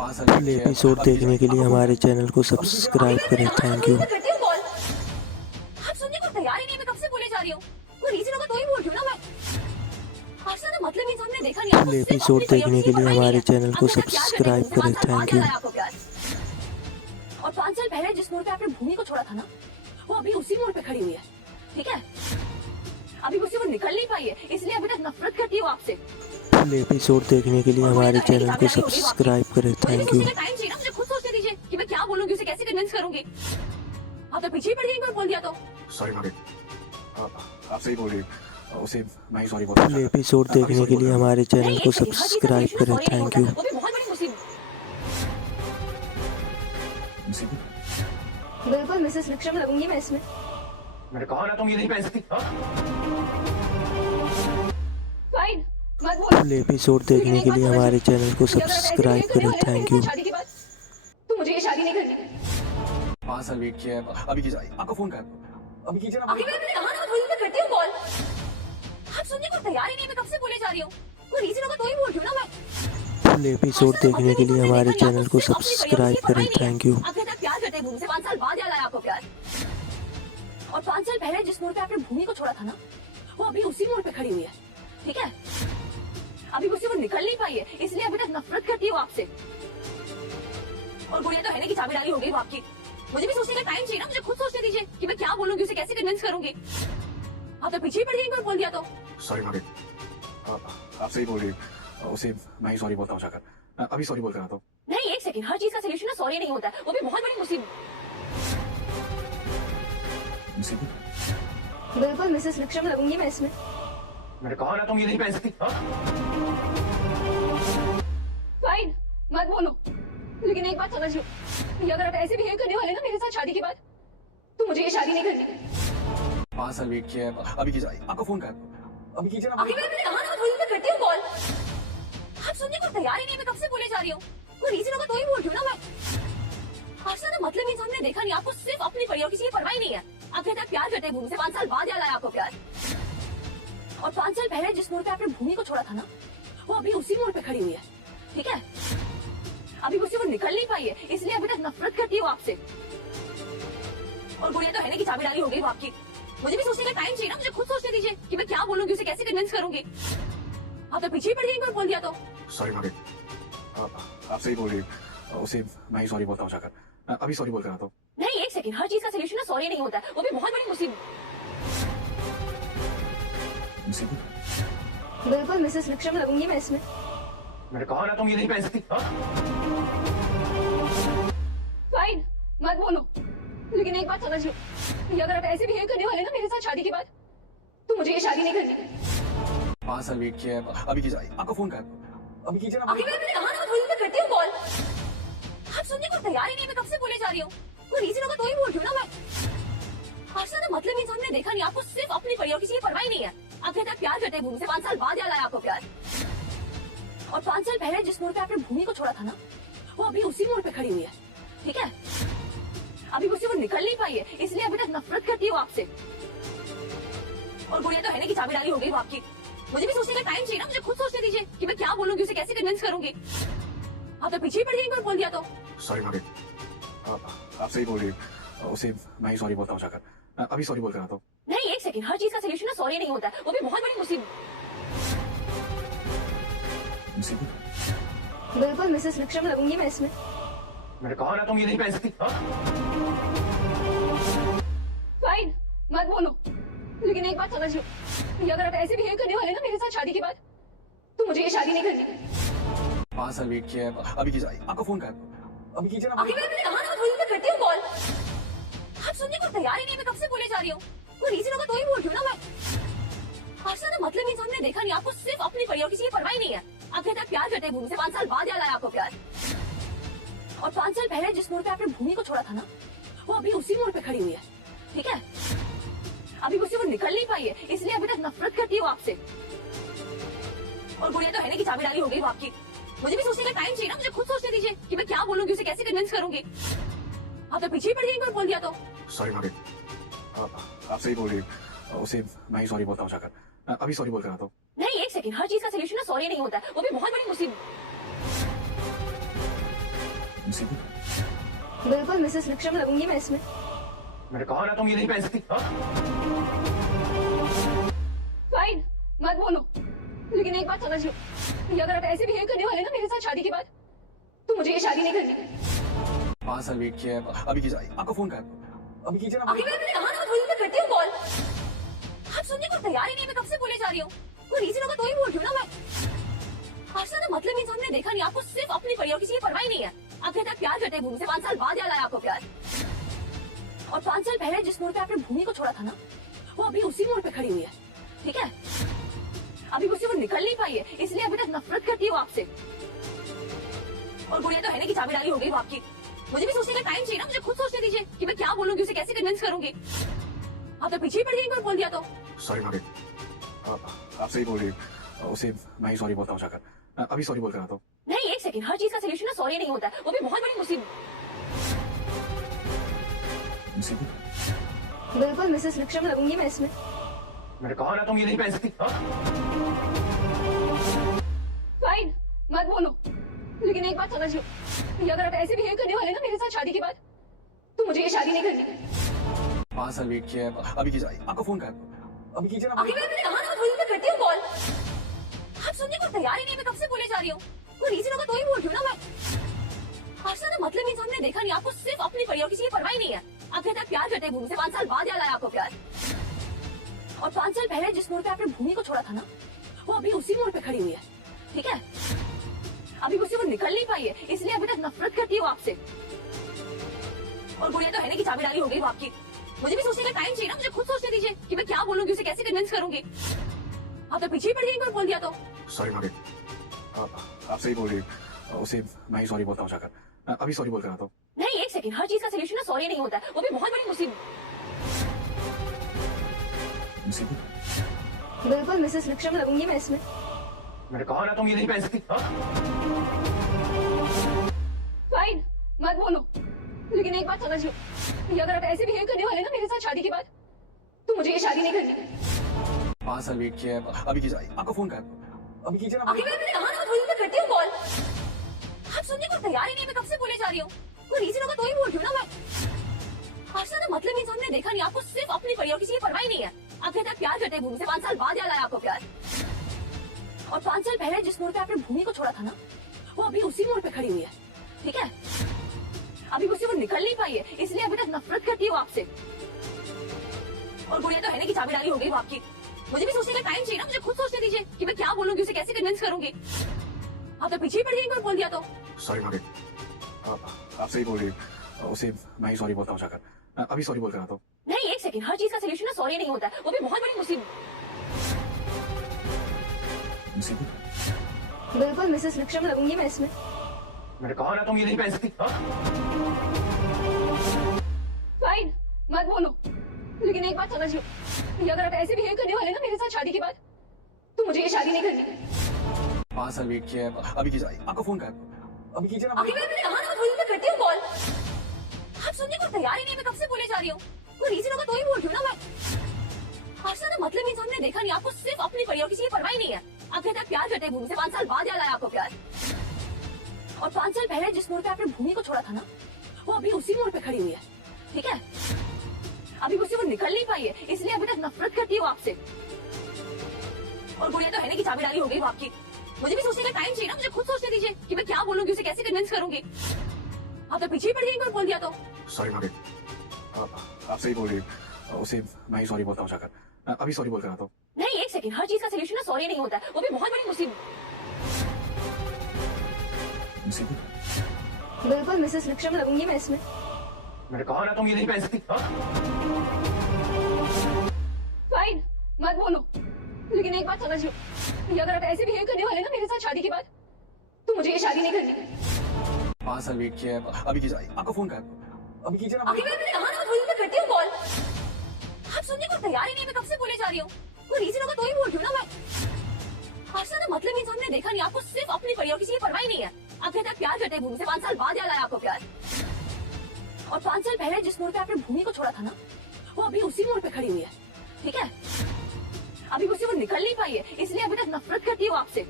Full episode देखने के लिए हमारे चैनल को सब्सक्राइब करें। Thank you. आप सुनने को तैयार ही नहीं, मैं कब से बोले जा रही हूँ। कोई रीजन होगा तो ही बोल रही हूँ ना मैं। आज ना मतलब इंसान ने देखा नहीं। फुल एपिसोड देखने के लिए हमारे चैनल को सब्सक्राइब करें। Thank you. और 5 साल पहले जिस मोड़ पे आपने भूमि को छोड़ा था ना, वो अभी उसी मोड़ पे खड़ी हुई है। ठीक है, अभी मुझसे वो निकल नहीं पाई है, इसलिए अभी तक नफरत करती हूँ आपसे। फुल एपिसोड देखने के लिए हमारे चैनल को सब्सक्राइब करें। Thank you. टाइम चाहिए ना, मुझे खुद सोचने दीजिए कि मैं क्या बोलूंगी, उसे कैसे कन्विंस करूंगी। आप तो पीछे ही पड़ गई, एक बार बोल दिया तो। सॉरी भाभी, आप सही बोल रही हैं। उसे मैं ही सॉरी बोल फुल एपिसोड देखने के लिए हमारे चैनल को सब्सक्राइब करें। Thank you. वो भी बहुत बड़ी मुसीबत। बिल्कुल मिसेस विक्रम लगूंगी मैं इसमें। मैंने कहा ना तुम ये नहीं पहन सकती। फाइन, मत बोलो। फुल एपिसोड देखने के लिए हमारे चैनल को सब्सक्राइब करें। Thank you. शादी के बाद तो मुझे ये शादी नहीं करनी। 5 साल वेट किया है, अभी कीजिए, आपका फोन कर, अभी कीजिए ना। आखिर मैंने कहा ना, मैं करती हूँ कॉल। आप सुनने को तैयार ही नहीं, मैं कब से बोले जा रही हूँ। कोई रीजन होगा तो ही बोल रही हूँ ना मैं। फुल एपिसोड देखने के लिए हमारे चैनल को सब्सक्राइब करें। Thank you. आप कहते प्यार करते हैं भूमि से, 5 साल बाद याद आया आपको प्यार। और 5 साल पहले जिस मोड़ पे आपने भूमि को छोड़ा था ना, वो अभी उसी मोड़ पे खड़ी हुई है। ठीक है, अभी मुझसे वो निकल नहीं पाई है, इसलिए अभी तक नफरत करती हूँ आपसे। और गुड़िया तो है ना कि चाबीदारी हो गई वो आपकी। मुझे भी सोचने का टाइम चाहिए ना, मुझे खुद सोचने दीजिए कि मैं क्या बोलूंगी, उसे कैसे कन्विंस करूंगी। आप तो पीछे ही पड़ गई, एक बार बोल दिया तो। सॉरी भाभी, आप सही बोल रही हैं। उसे मैं ही सॉरी बोलता हूँ जाकर, अभी सॉरी बोल कर आता हूँ। नहीं, एक सेकंड, हर चीज का सोल्यूशन ना सॉरी नहीं होता है, वो भी बहुत बड़ी मुसीबत। बिल्कुल मिसेस विक्रम लगूंगी मैं इसमें। मैंने कहा ना तुम ये नहीं पहन सकती। फाइन, मत बोलो, लेकिन एक बात समझ लो, ये अगर आप ऐसे बिहेव करने वाले ना मेरे साथ शादी के बाद, तो मुझे ये शादी नहीं करनी। 5 साल वेट किया है, अभी कीजिए, आपका फोन कर, अभी कीजिए ना। आखिर मैंने कहा ना, मैं करती हूँ कॉल। आप सुनने को तैयार ही नहीं, मैं कब से बोले जा रही हूँ। कोई रीजन होगा तो ही बोल रही हूँ ना मैं। आज ना मतलब इंसान ने देखा नहीं, आपको सिर्फ अपनी पड़ी और किसी की परवाह नहीं है। आप कहते हैं प्यार करते हैं भूमि से, 5 साल बाद याद आया आपको प्यार। और 5 साल पहले जिस मोड़ पे आपने भूमि को छोड़ा था ना, वो अभी उसी मोड़ पे खड़ी हुई है। ठीक है, अभी मुझसे वो निकल नहीं पाई है, इसलिए अभी तक नफरत करती हूँ आपसे। और गुड़िया तो है ना कि चाबीदारी हो गई वो आपकी। मुझे भी सोचने का टाइम चाहिए ना, मुझे खुद सोचने दीजिए कि मैं क्या बोलूंगी, उसे कैसे कन्विंस करूंगी। आप तो पीछे ही पड़ गई, एक बार बोल दिया तो। सॉरी भाभी, आप सही बोल रही हैं। उसे मैं ही सॉरी बोलता हूँ जाकर, अभी सॉरी बोल कर आता हूँ। नहीं, एक सेकंड, हर चीज का सोल्यूशन ना सॉरी नहीं होता है, वो भी बहुत बड़ी मुसीबत। बिल्कुल मिसेस विक्रम लगूंगी मैं इसमें। मैंने कहा ना तुम ये नहीं पहन सकती। फाइन, मत बोलो, लेकिन एक बात समझ लो, ये अगर आप ऐसे बिहेव करने वाले ना मेरे साथ शादी के बाद, तो मुझे ये शादी नहीं करनी। 5 साल वेट किया है, अभी कीजिए, आपका फोन कर, अभी कीजिए ना। आखिर मैंने कहा ना, मैं करती हूँ कॉल। आप सुनने को तैयार ही नहीं, मैं कब से बोले जा रही हूँ। कोई रीजन होगा तो ही बोल रही हूँ ना मैं। आज ना मतलब इंसान ने देखा नहीं, आपको सिर्फ अपनी पड़ी और किसी की परवाह नहीं है। आप कहते हैं प्यार करते हैं भूमि से, 5 साल बाद याद आया आपको प्यार। और 5 साल पहले जिस मोड़ पे आपने भूमि को छोड़ा था ना, वो अभी उसी मोड़ पे खड़ी हुई है। ठीक है, अभी मुझसे वो निकल नहीं पाई है, इसलिए अभी तक नफरत करती हूँ आपसे। और गुड़िया तो है ना कि चाबीदारी हो गई वो आपकी। मुझे भी सोचने का टाइम चाहिए ना, मुझे खुद सोचने दीजिए कि मैं क्या बोलूंगी, उसे कैसे कन्विंस करूंगी। आप तो पीछे ही पड़ गई, एक बार बोल दिया तो। सॉरी भाभी, आप सही बोल रही हैं। उसे मैं ही सॉरी बोलता हूँ जाकर, अभी सॉरी बोल कर आता हूँ। नहीं, एक सेकंड, हर चीज का सोल्यूशन ना सॉरी नहीं होता है, वो भी बहुत बड़ी मुसीबत। बिल्कुल मिसेस विक्रम लगूंगी मैं इसमें। मैंने कहा ना तुम ये नहीं पहन सकती। फाइन, मत बोलो, लेकिन एक बात समझ लो, ये अगर आप ऐसे बिहेव करने वाले ना मेरे साथ शादी के बाद, तो मुझे ये शादी नहीं करनी। 5 साल वेट किया है, अभी कीजिए, आपका फोन कर, अभी कीजिए ना। आखिर मैंने कहा ना, मैं करती हूँ कॉल। आप सुनने को तैयार ही नहीं, मैं कब से बोले जा रही हूँ। कोई रीजन होगा तो ही बोल रही हूँ ना मैं। आज ना मतलब इंसान ने देखा नहीं, आपको सिर्फ अपनी पड़ी और किसी की परवाह नहीं है। आप कहते हैं प्यार करते हैं भूमि से, 5 साल बाद याद आया आपको प्यार। और 5 साल पहले जिस मोड़ पे आपने भूमि को छोड़ा था ना, वो अभी उसी मोड़ पे खड़ी हुई है। ठीक है, अभी मुझसे वो निकल नहीं पाई है, इसलिए अभी तक नफरत करती हूँ आपसे। और गुड़िया तो है ना कि चाबीदारी हो गई वो आपकी। मुझे भी सोचने का टाइम चाहिए ना, मुझे खुद सोचने दीजिए कि मैं क्या बोलूंगी, उसे कैसे कन्विंस करूंगी। आप तो पीछे ही पड़ गई, एक बार बोल दिया तो। सॉरी भाभी, आप सही बोल रही हैं। उसे मैं ही सॉरी बोलता हूँ जाकर, अभी सॉरी बोल कर आता हूँ। नहीं, एक सेकंड, हर चीज का सोल्यूशन ना सॉरी नहीं होता है, वो भी बहुत बड़ी मुसीबत। बिल्कुल मिसेस विक्रम लगूंगी मैं इसमें। मैंने कहा ना तुम ये नहीं पहन सकती। हाँ? फाइन, मत बोलो, लेकिन एक बात समझ लो, ये अगर आप ऐसे बिहेव करने वाले ना मेरे साथ शादी के बाद, तो मुझे ये शादी नहीं करनी। 5 साल वेट किया है, अभी कीजिए, आपका फोन कर, अभी कीजिए ना। आखिर मैंने कहा ना मैं थोड़ी देर में करती हूँ कॉल। आप सुनने को तैयार ही नहीं, मैं कब से बोले जा रही हूँ। कोई रीजन होगा तो ही बोल रही हूँ ना मैं। आपसे ना मतलब इंसान ने देखा नहीं, आपको सिर्फ अपनी पड़ी और किसी की परवाह नहीं है। आप कहते हैं प्यार करते हैं भूमि से, 5 साल बाद याद आया आपको प्यार। और 5 साल पहले जिस मोड़ पे आपने भूमि को छोड़ा था ना, वो अभी उसी मोड़ पे खड़ी हुई है, ठीक है। अभी मुझसे वो निकल नहीं पाई है, इसलिए अभी तक नफरत करती है वो आपसे। और गुड़िया तो है ना कि चाबी डाली हो गई वो आपकी। मुझे भी सोचने का टाइम चाहिए ना, मुझे खुद सोचने दीजिए कि मैं क्या बोलूंगी, उसे कैसे कन्विंस करूंगी। आप तो पीछे ही पड़ गई, एक बार बोल दिया तो। सॉरी भाभी, आप सही बोल रही, उसे मैं ही सॉरी बोलता हूँ जाकर। अभी सॉरी बोल कर आता हूँ। नहीं, एक सेकंड, हर चीज का सोल्यूशन ना सॉरी नहीं होता है, वो भी बहुत बड़ी मुसीबत। बिल्कुल मिसेस विक्रम लगूंगी मैं इसमें। मैंने कहा ना तुम ये नहीं पहन सकती। हाँ? फाइन, मत बोलो, लेकिन एक बात समझ लो, ये अगर आप ऐसे बिहेव करने वाले ना मेरे साथ शादी के बाद, तो मुझे ये शादी नहीं करनी। 5 साल वेट किया है, अभी कीजिए, आपका फोन कर, अभी कीजिए ना। आखिर मैंने कहा ना मैं थोड़ी देर में करती हूँ कॉल। आप सुनने को तैयार ही नहीं, मैं कब से बोले जा रही हूँ। कोई रीजन होगा तो ही बोल रही हूँ ना मैं। आपसे ना मतलब इंसान ने देखा नहीं, आपको सिर्फ अपनी पड़ी और किसी की परवाह नहीं है। आप कहते हैं प्यार करते हैं भूमि से, 5 साल बाद याद आया आपको प्यार। और 5 साल पहले जिस मोड़ पे आपने भूमि को छोड़ा था ना, वो अभी उसी मोड़ पे खड़ी हुई है, ठीक है। अभी मुझसे वो निकल नहीं पाई है, इसलिए अभी तक नफरत करती है वो आपसे। और गुड़िया तो है ना कि चाबी डाली हो गई वो आपकी। मुझे भी सोचने का टाइम चाहिए ना, मुझे खुद सोचने दीजिए कि मैं क्या बोलूंगी, उसे कैसे कन्विंस करूंगी। आप तो पीछे ही पड़ गई, एक बार बोल दिया तो। सॉरी भाभी, आप सही बोल रही, उसे मैं ही सॉरी बोलता हूँ जाकर। अभी सॉरी बोल कर आता हूँ। नहीं, एक सेकंड, हर चीज का सोल्यूशन ना सॉरी नहीं होता है, वो भी बहुत बड़ी मुसीबत। बिल्कुल मिसेस विक्रम लगूंगी मैं इसमें। मैंने कहा ना तुम ये नहीं पहन सकती। हाँ? फाइन, मत बोलो, लेकिन एक बात समझ लो, ये अगर आप ऐसे बिहेव करने वाले ना मेरे साथ शादी के बाद, तो मुझे ये शादी नहीं करनी। 5 साल वेट किया है, अभी कीजिए, आपका फोन कर, अभी कीजिए ना। आखिर मैंने कहा ना मैं थोड़ी देर में करती हूँ कॉल। आप सुनने को तैयार ही नहीं, मैं कब से बोले जा रही हूँ। कोई रीजन होगा तो ही बोल रही हूँ ना मैं। आपसे ना मतलब इंसान ने देखा नहीं, आपको सिर्फ अपनी पड़ी और किसी की परवाह नहीं है। आप कहते हैं प्यार करते हैं भूमि से, 5 साल बाद याद आया आपको प्यार। और 5 साल पहले जिस मोड़ पे आपने भूमि को छोड़ा था ना, वो अभी उसी मोड़ पे खड़ी हुई है, ठीक है। अभी मुझसे वो निकल नहीं पाई है, इसलिए अभी तक नफरत करती है वो आपसे। और गुड़िया तो है ना कि चाबी डाली हो गई वो आपकी। मुझे भी सोचने का टाइम चाहिए ना, मुझे खुद सोचने दीजिए कि मैं क्या बोलूंगी, उसे कैसे कन्विंस करूंगी। आप तो पीछे ही पड़ गई, एक बार बोल दिया तो। सॉरी भाभी, आप सही बोल रही, उसे मैं ही सॉरी बोलता हूँ जाकर। अभी सॉरी बोल कर आता हूँ। नहीं, एक सेकंड, हर चीज का सोल्यूशन ना सॉरी नहीं होता है, वो भी बहुत बड़ी मुसीबत। बिल्कुल मिसेस विक्रम लगूंगी मैं इसमें। मैंने कहा ना तुम ये नहीं पहन सकती। हाँ? फाइन, मत बोलो, लेकिन एक बात समझ लो, ये अगर आप ऐसे बिहेव करने वाले ना मेरे साथ शादी के बाद, तो मुझे ये शादी नहीं करनी। 5 साल वेट किया है, अभी कीजिए, आपका फोन कर, अभी कीजिए ना। आखिर मैंने कहा ना मैं थोड़ी देर में करती हूँ कॉल। आप सुनने को तैयार ही नहीं, मैं कब से बोले जा रही हूँ। कोई रीजन होगा तो ही बोल रही हूँ ना मैं। आपसे ना मतलब इंसान ने देखा नहीं, आपको सिर्फ अपनी पड़ी और किसी की परवाह नहीं है। आप कहते हैं प्यार करते हैं भूमि से, 5 साल बाद याद आया आपको प्यार। और 5 साल पहले जिस मोड़ पे आपने भूमि को छोड़ा था ना, वो अभी उसी मोड़ पे खड़ी हुई है, ठीक है। अभी मुझसे वो निकल नहीं पाई है, इसलिए अभी तक नफरत करती है वो आपसे। और गुड़िया तो है ना कि चाबी डाली हो गई वो आपकी। मुझे भी सोचने का टाइम चाहिए ना, मुझे खुद सोचने दीजिए कि मैं क्या बोलूंगी, उसे कैसे कन्विंस करूंगी। आप तो पीछे ही पड़ गई, एक बार बोल दिया तो। सॉरी भाभी, आप सही बोल रही, उसे मैं ही सॉरी बोलता हूँ जाकर। अभी सॉरी बोल कर आता हूँ। नहीं, एक सेकंड, हर चीज का सोल्यूशन ना सॉरी नहीं होता है, वो भी बहुत बड़ी मुसीबत। बिल्कुल मिसेस विक्रम लगूंगी मैं इसमें। मैंने कहा ना तुम ये नहीं पहन सकती। हाँ? फाइन, मत बोलो, लेकिन एक बात समझ लो, ये अगर आप ऐसे बिहेव करने वाले ना मेरे साथ शादी के बाद, तो मुझे ये शादी नहीं करनी। 5 साल वेट किया है, अभी कीजिए, आपका फोन कर, अभी कीजिए ना। आखिर मैंने कहा ना मैं थोड़ी देर में करती हूँ कॉल। आप सुनने को तैयार ही नहीं, मैं कब से बोले जा रही हूँ। कोई रीजन होगा तो ही बोल रही हूँ ना मैं। आपसे ना मतलब इंसान ने देखा नहीं, आपको सिर्फ अपनी पड़ी और किसी की परवाह नहीं है। आप कहते हैं प्यार करते हैं भूमि से, 5 साल बाद याद आया आपको प्यार। और 5 साल पहले जिस मोड़ पे आपने भूमि को छोड़ा था ना, वो अभी उसी मोड़ पे खड़ी हुई है, ठीक है। अभी मुझसे वो निकल नहीं पाई है, इसलिए अभी तक नफरत करती है वो आपसे।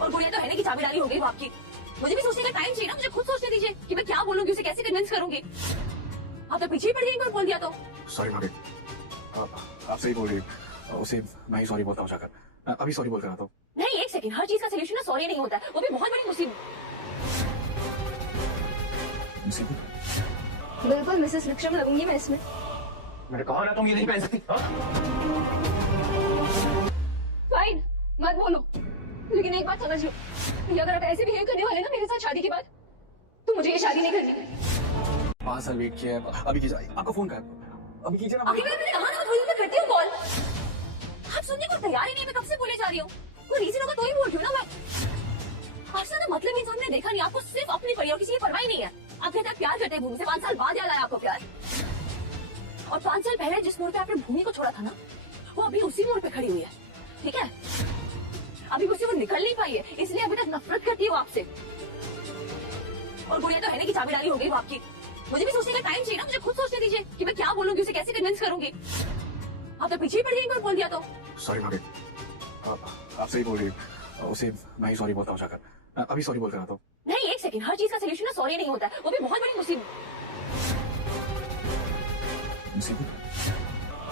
और गुड़िया तो है ना कि चाबी डाली हो गई वो आपकी। मुझे भी सोचने का टाइम चाहिए ना, मुझे खुद सोचने दीजिए कि मैं क्या बोलूंगी, उसे कैसे कन्विंस करूंगी। आप तो पीछे ही पड़ गई एक बार बोल दिया तो। सॉरी भाभी, आप सही बोल रही। उसे मैं ही सॉरी बोलता हूँ जाकर। अभी सॉरी बोल कर आता हूँ। नहीं, एक सेकंड, हर चीज का सोल्यूशन ना सॉरी नहीं होता है, वो भी बहुत बड़ी मुसीबत। बिल्कुल मिसेस विक्रम लगूंगी मैं इसमें। मैंने कहा ना तुम ये नहीं पहन सकती। फाइन, मत बोलो, लेकिन एक बात समझ लो कि अगर आप ऐसे बिहेव करने वाले ना मेरे साथ शादी के बाद, तो मुझे ये शादी नहीं करनी। 5 साल वेट किया है, अभी कीजिए। आपका फोन कहा, अभी कीजिए ना। आखिर मैंने कहा ना, मैं करती हूँ कॉल। आप सुनने को तैयार ही नहीं, मैं कब से बोले जा रही हूँ। कोई रीजन होगा तो ही बोल रही हूँ ना मैं। आपसे ना मतलब इंसान ने देखा नहीं, आपको सिर्फ अपनी परिवार किसी की परवाह ही नहीं है। आप कहते हैं प्यार करते हैं भूमि से, 5 साल बाद याद आया आपको प्यार। और 5 साल पहले जिस मोड़ पे आपने भूमि को छोड़ा था ना, वो अभी उसी मोड़ पे खड़ी हुई है, ठीक है। अभी उसे वो निकल नहीं पाई है, इसलिए अभी तक नफरत करती है वो आपसे। और गुड़िया तो है नहीं कि चाबी डाली हो गई वो आपकी। मुझे भी सोचने का टाइम चाहिए ना, मुझे खुद सोचने दीजिए कि मैं क्या बोलूंगी, उसे कैसे कन्विंस करूंगी। आप तो पीछे ही पड़ गई एक बार बोल दिया तो। सॉरी भाभी, आप सही बोल रही। उसे मैं ही सॉरी बोलता हूँ जाकर। अभी सॉरी बोल कर आता हूँ। नहीं, एक सेकंड, हर चीज का सोल्यूशन ना सॉरी नहीं होता है, वो भी बहुत बड़ी मुसीबत।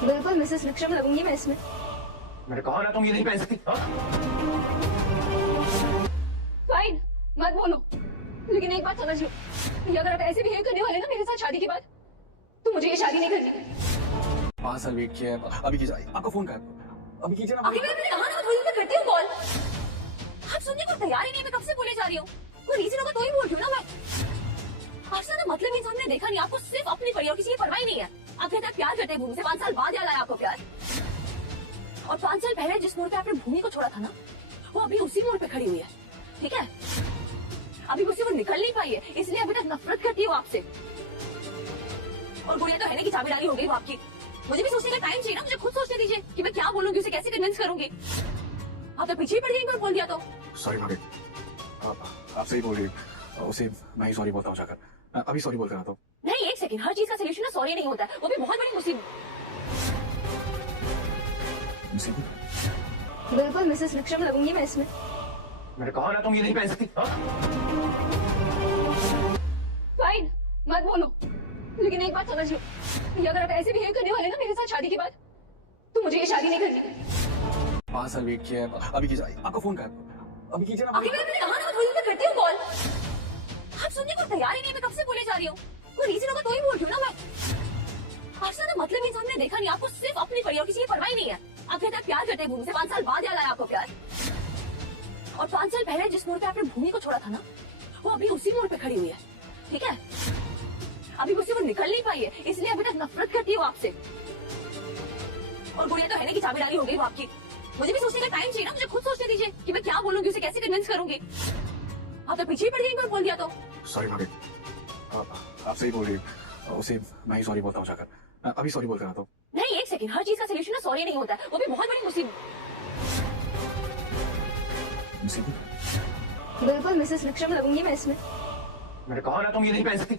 बिल्कुल मिसेस विक्रम लगूंगी मैं इसमें। मैंने कहा ना तुम ये नहीं पहन सकती। फाइन, मत बोलो, लेकिन एक बात समझ लो कि अगर आप ऐसे बिहेव करने वाले ना मेरे साथ शादी के बाद, तो मुझे ये शादी नहीं करनी। 5 साल वेट किया है, अभी कीजिए। आपका फोन कहा, अभी कीजिए ना। आखिर मैंने कहा ना, मैं करती हूँ कॉल। आप सुनने को तैयार ही नहीं, मैं कब से बोले जा रही हूँ। कोई रीजन होगा तो ही बोल रही हूँ ना मैं। आपसे ना मतलब इंसान ने देखा नहीं, आपको सिर्फ अपनी परिवार किसी की परवाह ही नहीं है। आप कहते हैं प्यार करते हैं भूमि से, 5 साल बाद याद आया आपको प्यार। और 5 साल पहले जिस मोड़ पे आपने भूमि को छोड़ा था ना, वो अभी उसी मोड़ पे खड़ी हुई है, ठीक है। अभी उसे वो निकल नहीं पाई है, इसलिए अभी तक नफरत करती है वो आपसे। और गुड़िया तो है नहीं कि चाबी डाली हो गई वो आपकी। मुझे भी सोचने का टाइम चाहिए ना, मुझे खुद सोचने दीजिए कि मैं क्या बोलूंगी, उसे कैसे कन्विंस करूंगी। आप तो पीछे ही पड़ गई एक बार बोल दिया तो। सॉरी भाभी, आप सही बोल रही। उसे मैं ही सॉरी बोलता हूँ जाकर। अभी सॉरी बोल कर आता हूँ। नहीं, एक सेकंड, हर चीज का सोल्यूशन ना सॉरी नहीं होता है, वो भी बहुत बड़ी मुसीबत। बिल्कुल मिसेस विक्रम लगूंगी मैं इसमें। मैंने कहा ना तुम ये नहीं पहन सकती। फाइन, मत बोलो, लेकिन एक बात समझ लो कि अगर आप ऐसे बिहेव करने वाले ना मेरे साथ शादी के बाद, तो मुझे ये शादी नहीं करनी। 5 साल वेट किया है, अभी कीजिए। आपका फोन कहा, अभी कीजिए ना। आखिर मैंने कहा ना, मैं करती हूँ कॉल। आप सुनने को तैयार ही नहीं, मैं कब से बोले जा रही हूँ। कोई रीजन होगा तो ही बोल रही हूँ ना मैं। आपसे ना मतलब इंसान ने देखा नहीं, आपको सिर्फ अपनी परिवार किसी की परवाह ही नहीं है। आप कहते हैं प्यार करते हैं भूमि से, 5 साल बाद याद आया आपको प्यार। और 5 साल पहले जिस मोड़ पे आपने भूमि को छोड़ा था ना, वो अभी उसी मोड़ पे खड़ी हुई है, ठीक है। अभी उसे वो निकल नहीं पाई है, इसलिए अभी तक नफरत करती है वो आपसे। और गुड़िया तो है नहीं कि चाबी डाली हो गई वो आपकी। मुझे भी सोचने का टाइम चाहिए ना, मुझे खुद सोचने दीजिए कि मैं क्या बोलूंगी, उसे कैसे कन्विंस करूंगी। आप तो पीछे ही पड़ गई एक बार बोल दिया तो। सॉरी भाभी, आप सही बोल रही। उसे मैं ही सॉरी बोलता हूँ जाकर। अभी सॉरी बोल कर आता हूँ। नहीं, एक सेकंड, हर चीज का सोल्यूशन ना सॉरी नहीं होता है, वो भी बहुत बड़ी मुसीबत। बिल्कुल मिसेस विक्रम लगूंगी मैं इसमें। मैंने कहा ना तुम ये नहीं पहन सकती।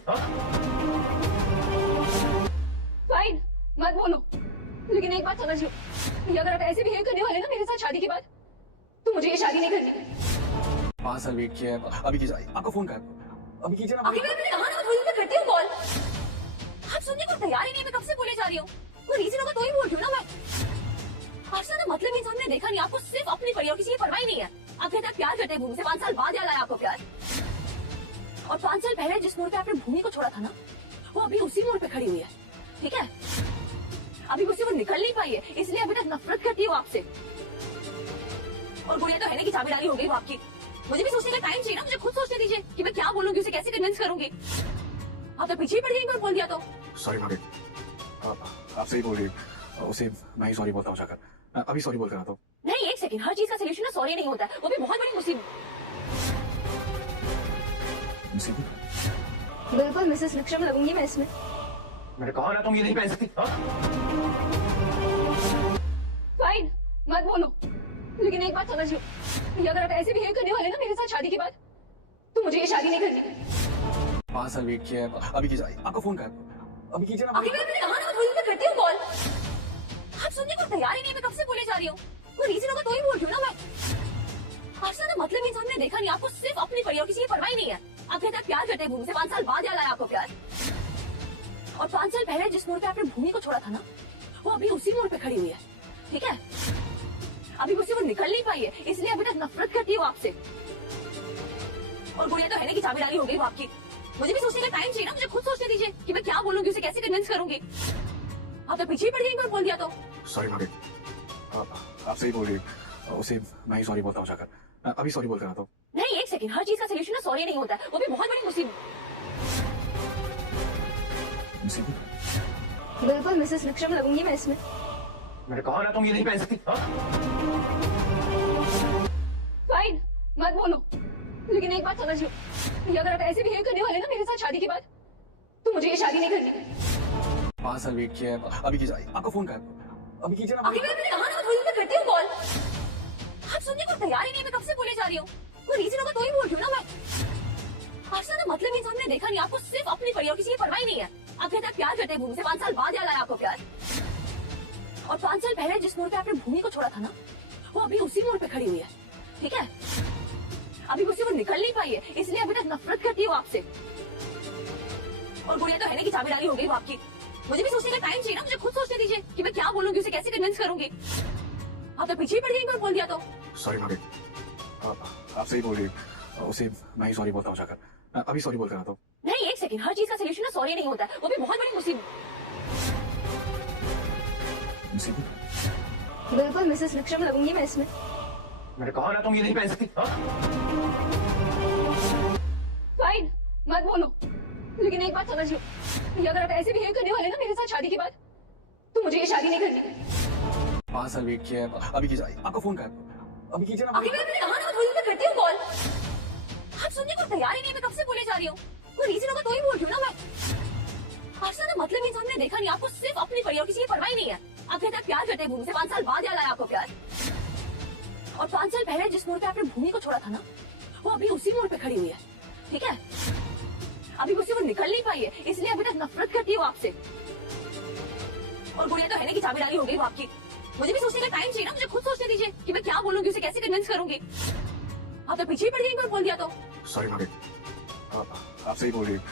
फाइन, मत बोलो, लेकिन एक बात समझ लो कि अगर आप ऐसे बिहेव करने वाले ना मेरे साथ शादी के बाद, तो मुझे ये शादी नहीं करनी। 5 साल वेट किया है, अभी कीजिए। आपका फोन कहा, अभी कीजिए ना। आखिर मैंने कहा ना, मैं करती हूँ कॉल। आप सुनने को तैयार ही नहीं, मैं कब से बोले जा रही हूँ। कोई रीजन होगा तो ही बोल रही हूँ ना मैं। आपसे ना मतलब इंसान ने देखा नहीं, आपको सिर्फ अपनी परिवार किसी की परवाह ही नहीं है। आप कहते हैं प्यार करते हैं भूमि से, 5 साल बाद याद आया आपको प्यार। और 5 साल पहले जिस मोड़ पे आपने भूमि को छोड़ा था ना, वो अभी उसी मोड़ पे खड़ी हुई है, ठीक है। अभी उसे वो निकल नहीं पाई है, इसलिए अभी तक नफरत करती है वो आपसे। और गुड़िया तो है नहीं कि चाबी डाली हो गई वो आपकी। मुझे भी सोचने का टाइम चाहिए ना, मुझे खुद सोचने दीजिए कि मैं क्या बोलूंगी, उसे कैसे कन्विंस करूंगी। आप तो पीछे ही पड़ गई एक बार बोल दिया तो। सॉरी भाभी, आप सही बोल रही। उसे मैं ही सॉरी बोलता हूँ जाकर। अभी सॉरी बोल कर आता हूँ। नहीं, एक सेकंड, हर चीज का सोल्यूशन ना सॉरी नहीं होता है, वो भी बहुत बड़ी मुसीबत। बिल्कुल मिसेस विक्रम लगूंगी मैं इसमें। मैंने कहा ना तुम ये नहीं पहन सकती। फाइन, मत बोलो, लेकिन एक बात समझ लो कि अगर आप ऐसे बिहेव करने वाले ना मेरे साथ शादी के बाद, तो मुझे ये शादी नहीं करनी। 5 साल वेट किया है, अभी कीजिए। आपका फोन कहा, अभी कीजिए ना। आखिर मैंने कहा ना, मैं करती हूँ कॉल। आप सुनने को तैयार ही नहीं, मैं कब से बोले जा रही हूँ। कोई रीजन होगा तो ही बोल रही हूँ ना मैं। आपसे ना मतलब इंसान ने देखा नहीं, आपको सिर्फ अपनी परिवार किसी की परवाह ही नहीं है। आप कहते हैं प्यार करते हैं भूमि से, 5 साल बाद याद आया आपको प्यार। और 5 साल पहले जिस मोड़ पे आपने भूमि को छोड़ा था ना, वो अभी उसी मोड़ पे खड़ी हुई है, ठीक है? अभी मुझसे वो निकल नहीं पाई है, इसलिए अभी तक नफरत करती है वो आपसे। और गुड़िया तो है ना कि चाबी डाली हो गई वो आपकी। मुझे भी सोचने का टाइम चाहिए ना, मुझे खुद सोचने दीजिए कि मैं क्या बोलूंगी, उसे कैसे कन्विंस करूंगी। आप तो पीछे ही पड़ गई, एक बार बोल दिया तो। सॉरी भाभी, आप सही बोल रही हैं। उसे मैं ही सॉरी बोलता हूँ जाकर। अभी सॉरी बोल कर आता हूँ। नहीं, एक सेकंड, हर चीज का सोल्यूशन ना सॉरी नहीं होता है, वो भी बहुत बड़ी मुसीबत। बिल्कुल मिसेस विक्रम लगूंगी मैं इसमें। मैंने कहा ना तुम ये नहीं पहन सकती। फाइन, मत बोलो, लेकिन एक बात समझ लो, कि अगर आप ऐसे बिहेव करने वाले ना मेरे साथ शादी के बाद, तो मुझे ये शादी नहीं करनी। 5 साल वेट किया है, अभी कीजिए। आपका फोन कर, अभी कीजिए ना। आखिर मैंने कहा ना, मैं थोड़ी देर में करती हूँ कॉल। आप सुनने को तैयार ही नहीं, मैं कब से बोले जा रही हूँ। कोई रीजन होगा तो ही बोल रही हूँ ना मैं। आपसे ना मतलब इंसान ने देखा नहीं, आपको सिर्फ अपनी पड़ी और किसी की परवाह नहीं है। आप कहते हैं प्यार करते हैं भूमि से, 5 साल बाद याद आया आपको प्यार। और 5 साल पहले जिस मोड़ पे आपने भूमि को छोड़ा था ना, वो अभी उसी मोड़ पे खड़ी हुई है, ठीक है? अभी मुझसे वो निकल नहीं पाई है, इसलिए अभी तक नफरत करती है वो आपसे। और गुड़िया तो है ना कि चाबी डाली हो गई वो आपकी। मुझे भी सोचने का टाइम चाहिए ना, मुझे खुद सोचने दीजिए कि मैं क्या बोलूंगी, उसे कैसे कन्विंस करूंगी। आप तो पीछे ही पड़ गई, एक बार बोल दिया तो। सॉरी भाभी, आप सही बोल रही हैं। उसे मैं ही सॉरी बोलता हूँ जाकर। अभी सॉरी बोल कर आता हूँ। नहीं, एक सेकंड, हर चीज का सोल्यूशन ना सॉरी नहीं होता है, वो भी बहुत बड़ी मुसीबत। बिल्कुल मिसेस विक्रम लगूंगी मैं इसमें। मैंने कहा ना तुम ये नहीं पहन सकती। फाइन, मत बोलो, लेकिन एक बात समझ लो, कि अगर आप ऐसे बिहेव करने वाले ना मेरे साथ शादी के बाद, तो मुझे ये शादी नहीं करनी। 5 साल वेट किया है, अभी कीजिए। आपका फोन कर, अभी कीजिए ना। आखिर मैंने कहा ना, मैं थोड़ी देर में करती हूँ कॉल। आप सुनने को तैयार ही नहीं, मैं कब से बोले जा रही हूँ। कोई रीजन होगा तो ही बोल रही हूँ ना मैं। आपसे ना मतलब इंसान ने देखा नहीं, आपको सिर्फ अपनी पड़ी और किसी की परवाह नहीं है। आप कहते हैं प्यार करते हैं भूमि से, 5 साल बाद याद आया आपको प्यार। और 5 साल पहले जिस मोड़ पे आपने भूमि को छोड़ा था ना, वो अभी उसी मोड़ पे खड़ी हुई है, ठीक है? अभी मुझसे वो निकल नहीं पाई है, इसलिए अभी तक नफरत करती है वो आपसे। और गुड़िया तो है ना कि चाबी डाली हो गई वो आपकी। मुझे भी सोचने का टाइम चाहिए ना, मुझे खुद सोचने दीजिए कि मैं क्या बोलूंगी, उसे कैसे कन्विंस करूंगी। आप तो पीछे ही पड़ गई, एक बार बोल दिया तो। सॉरी भाभी, आप सही बोल रही हैं।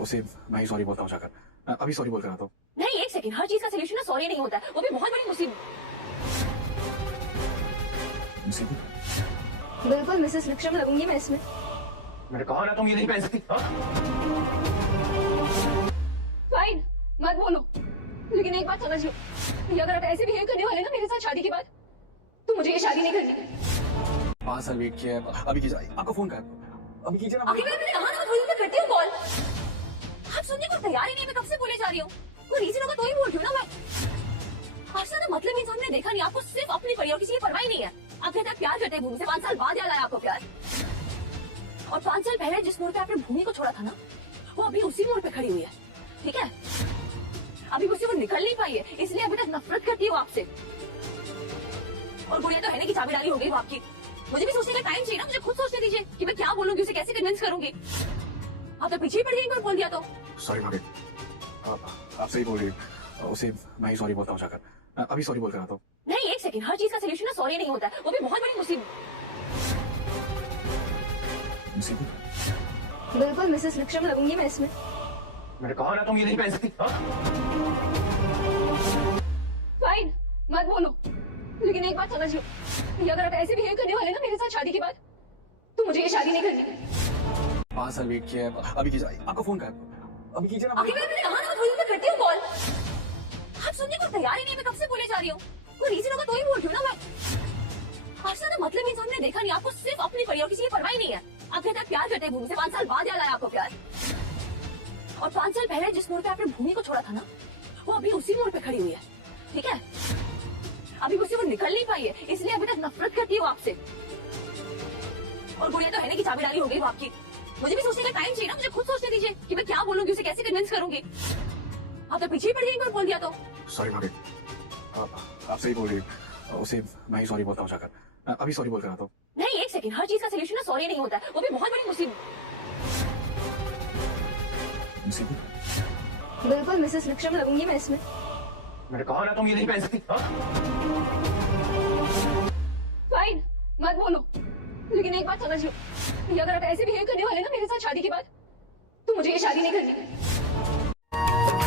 उसे मैं ही सॉरी बोलता हूँ जाकर। अभी सॉरी बोल कर आता हूँ। नहीं, एक सेकंड, हर चीज का सोल्यूशन ना सॉरी नहीं होता है, वो भी बहुत बड़ी मुसीबत। बिल्कुल मिसेस विक्रम लगूंगी मैं इसमें। मैंने कहा ना तुम ये नहीं पहन सकती। फाइन, मत बोलो, लेकिन एक बात समझ लो, कि अगर आप ऐसे बिहेव करने वाले ना मेरे साथ शादी के बाद, तो मुझे ये शादी नहीं करनी। 5 साल वेट किया है, अभी कीजिए। आपका फोन कर, अभी कीजिए ना। आखिर मैंने कहा ना, मैं थोड़ी देर में करती हूँ कॉल। आप सुनने को तैयार ही नहीं, मैं कब से बोले जा रही हूँ। कोई रीजन होगा तो ही बोल रही हूँ ना मैं। आपसे ना मतलब इंसान ने देखा नहीं, आपको सिर्फ अपनी पड़ी और किसी की परवाह नहीं है। आप कहते हैं प्यार करते हैं भूमि से, 5 साल बाद याद आया आपको प्यार। और 5 साल पहले जिस मोड़ पे आपने भूमि को छोड़ा था ना, वो अभी उसी मोड़ पे खड़ी हुई है, ठीक है? अभी मुझसे वो निकल नहीं पाई है, इसलिए अभी तक नफरत करती है वो आपसे। और गुड़िया तो है ना कि चाबी डाली हो गई वो आपकी। मुझे भी सोचने का टाइम चाहिए ना, मुझे खुद सोचने दीजिए कि मैं क्या बोलूंगी, उसे कैसे कन्विंस करूंगी। आप तो पीछे ही पड़ गई, एक बार बोल दिया तो। सॉरी भाभी, आप सही बोल रही हैं। उसे मैं ही सॉरी बोलता हूँ जाकर। अभी सॉरी बोल कर आता हूँ। नहीं, एक सेकंड, हर चीज का सोल्यूशन ना सॉरी नहीं होता है, वो भी बहुत बड़ी मुसीबत। बिल्कुल मिसेस विक्रम लगूंगी मैं इसमें। मैंने कहा ना तुम ये नहीं पहन सकती। फाइन, मत बोलो, लेकिन एक बात समझ लो, कि अगर आप ऐसे बिहेव करने वाले ना मेरे साथ शादी के बाद, तो मुझे ये शादी नहीं करनी। 5 साल वेट किया है, अभी कीजिए। आपका फोन कर, अभी कीजिए ना। आखिर मैंने कहा ना, मैं थोड़ी देर में करती हूँ कॉल। आप सुनने को तैयार ही नहीं, मैं कब से बोले जा रही हूँ। कोई रीजन होगा तो ही बोल रही हूँ ना मैं। आपसे ना मतलब इंसान ने देखा नहीं, आपको सिर्फ अपनी पड़ी और किसी की परवाह नहीं है। आप कहते हैं प्यार करते हैं भूमि से, 5 साल बाद याद आया आपको प्यार। और 5 साल पहले जिस मोड़ पे आपने भूमि को छोड़ा था ना, वो अभी उसी मोड़ पे खड़ी हुई है, ठीक है? अभी मुझसे वो निकल नहीं पाई है, इसलिए अभी तक नफरत करती है वो आपसे। और गुड़िया तो है ना कि चाबी डाली हो गई वो आपकी। मुझे भी सोचने का टाइम चाहिए ना, मुझे खुद सोचने दीजिए कि मैं क्या बोलूंगी, उसे कैसे कन्विंस करूंगी। आप तो पीछे ही पड़ गई, एक बार बोल दिया तो। सॉरी भाभी, आप सही बोल रही हैं। उसे मैं ही सॉरी बोलता हूँ जाकर। अभी सॉरी बोल कर आता हूँ। नहीं, एक सेकंड, हर चीज का सोल्यूशन ना सॉरी नहीं होता है, वो भी बहुत बड़ी मुसीबत। बिल्कुल मिसेस विक्रम लगूंगी मैं इसमें। मैंने कहा ना तुम ये नहीं पहन सकती। फाइन, मत बोलो, लेकिन एक बात समझ लो, भैया अगर आप ऐसे बिहेव करने वाले ना मेरे साथ शादी के बाद, तो मुझे ये शादी नहीं करनी।